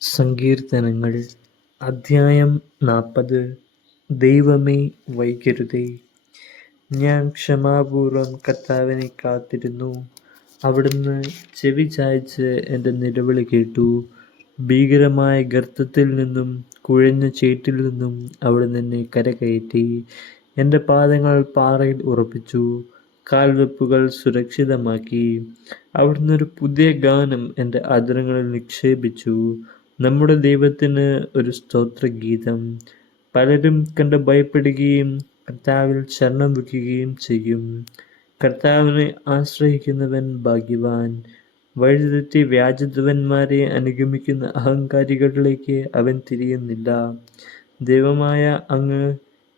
സങ്കീർത്തനങ്ങൾ അധ്യായം 40. ദൈവമേ, വൈകരുതേ. ഞാൻ ക്ഷമാപൂർവം കർത്താവിനെ കാത്തിരുന്നു. അവിടുന്ന് ചെവി ചായ്ച്ച് എൻ്റെ നിലവിളി കേട്ടു. ഭീകരമായ ഗർത്തത്തിൽ നിന്നും കുഴഞ്ഞ ചേറ്റിൽ നിന്നും അവിടുന്ന് എന്നെ കരകയറ്റി. എൻ്റെ പാദങ്ങൾ പാറയിൽ ഉറപ്പിച്ചു, കാൽവെപ്പുകൾ സുരക്ഷിതമാക്കി. അവിടുന്ന് ഒരു പുതിയ ഗാനം എൻ്റെ അധരങ്ങളിൽ നിക്ഷേപിച്ചു, നമ്മുടെ ദൈവത്തിന് ഒരു സ്തോത്രഗീതം. പലരും കണ്ട് ഭയപ്പെടുകയും കർത്താവിൽ ശരണം വയ്ക്കുകയും ചെയ്യും. കർത്താവിനെ ആശ്രയിക്കുന്നവൻ ഭാഗ്യവാൻ. വഴിതെറ്റി വ്യാജദേവന്മാരെ അനുഗമിക്കുന്ന അഹങ്കാരികളിലേക്ക് അവൻ തിരിയുന്നില്ല. ദൈവമായ അങ്ങ്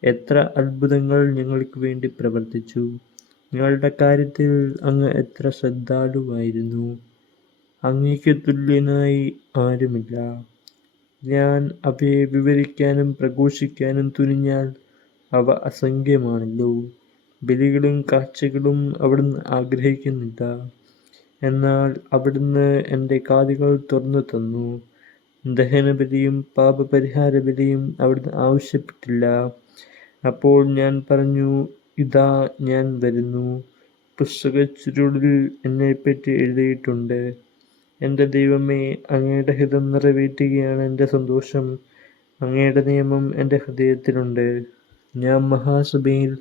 എത്ര അത്ഭുതങ്ങൾ ഞങ്ങൾക്ക് വേണ്ടി പ്രവർത്തിച്ചു. ഞങ്ങളുടെ കാര്യത്തിൽ അങ്ങ് എത്ര ശ്രദ്ധാലുവായിരുന്നു. അങ്ങേക്ക് തുല്യനായി ആരുമില്ല. ഞാൻ അവയെ വിവരിക്കാനും പ്രഘോഷിക്കാനും തുനിഞ്ഞാൽ അവ അസംഖ്യമാണല്ലോ. ബലികളും കാഴ്ചകളും അവിടുന്ന് ആഗ്രഹിക്കുന്നില്ല. എന്നാൽ അവിടുന്ന് എൻ്റെ കാതുകൾ തുറന്നു തന്നു. ദഹനബലിയും പാപപരിഹാരബലിയും അവിടുന്ന് ആവശ്യപ്പെട്ടില്ല. അപ്പോൾ ഞാൻ പറഞ്ഞു, ഇതാ ഞാൻ വരുന്നു. പുസ്തകച്ചുരുളിൽ എന്നെപ്പറ്റി എഴുതിയിട്ടുണ്ട്. എൻ്റെ ദൈവമേ, അങ്ങയുടെ ഹിതം നിറവേറ്റുകയാണ് എൻ്റെ സന്തോഷം. അങ്ങയുടെ നിയമം എൻ്റെ ഹൃദയത്തിലുണ്ട്. ഞാൻ മഹാസഭയിൽ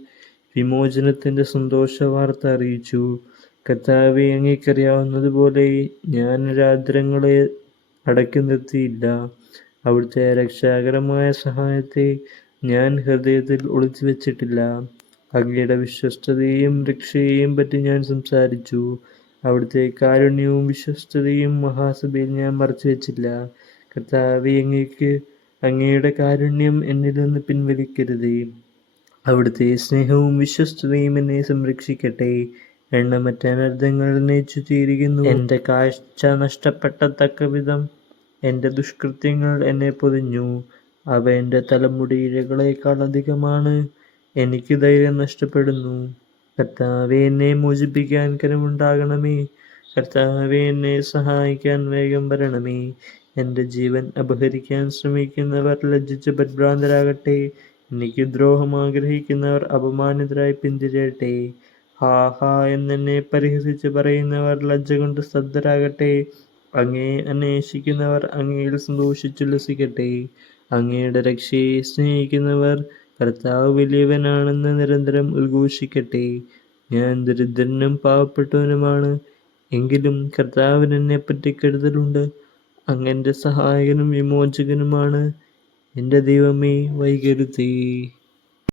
വിമോചനത്തിൻ്റെ സന്തോഷവാർത്ത അറിയിച്ചു. കർത്താവേ, അങ്ങേക്കറിയാവുന്നതുപോലെ ഞാൻ എൻ്റെ അധരങ്ങളെ അടക്കി നിർത്തിയില്ല. അവിടുത്തെ രക്ഷാകരമായ സഹായത്തെ ഞാൻ ഹൃദയത്തിൽ ഒളിച്ചു വെച്ചിട്ടില്ല. അങ്ങയുടെ വിശ്വസ്തതയെയും രക്ഷയെയും പറ്റി ഞാൻ സംസാരിച്ചു. അവിടുത്തെ കാരുണ്യവും വിശ്വസ്തതയും മഹാസഭയിൽ ഞാൻ മറച്ചു വെച്ചില്ല. കർത്താവേ, അങ്ങയുടെ കാരുണ്യം എന്നിൽ നിന്ന് പിൻവലിക്കരുതേ. അവിടുത്തെ സ്നേഹവും വിശ്വസ്തതയും എന്നെ സംരക്ഷിക്കട്ടെ. എണ്ണമറ്റ അനർത്ഥങ്ങൾ എന്നെ ചുറ്റിയിരിക്കുന്നു. എൻ്റെ കാഴ്ച നഷ്ടപ്പെട്ടത്തക്ക വിധം എൻ്റെ ദുഷ്കൃത്യങ്ങൾ എന്നെ പൊതിഞ്ഞു. അവ എൻ്റെ തലമുടിയിഴകളേക്കാൾ അധികമാണ്. എനിക്ക് ധൈര്യം നഷ്ടപ്പെടുന്നു. കർത്താവേ, എന്നെ മോചിപ്പിക്കാൻ കനിവുണ്ടാകണമേ. കർത്താവേ, എന്നെ സഹായിക്കാൻ വേഗം വരണമേ. എൻ്റെ ജീവൻ അപഹരിക്കാൻ ശ്രമിക്കുന്നവർ ലജ്ജിച്ച് പരിഭ്രാന്തരാകട്ടെ. എനിക്ക് ദ്രോഹം ആഗ്രഹിക്കുന്നവർ അപമാനിതരായി പിന്തിരിയട്ടെ. ഹാ ഹാ എന്നെന്നെ പരിഹസിച്ച് പറയുന്നവർ ലജ്ജ കൊണ്ട് സ്തബ്ധരാകട്ടെ. അങ്ങയെ അന്വേഷിക്കുന്നവർ അങ്ങയിൽ സന്തോഷിച്ചുല്ലസിക്കട്ടെ. അങ്ങയുടെ രക്ഷയെ സ്നേഹിക്കുന്നവർ കർത്താവ് വലിയവനാണെന്ന് നിരന്തരം ഉദ്ഘോഷിക്കട്ടെ. ഞാൻ ദരിദ്രനും പാവപ്പെട്ടവനുമാണ്, എങ്കിലും കർത്താവിന് എന്നെപ്പറ്റി കരുതലുണ്ട്. അങ്ങ് എൻ്റെ സഹായകനും വിമോചകനുമാണ്. എൻ്റെ ദൈവമേ, വൈകരുതേ.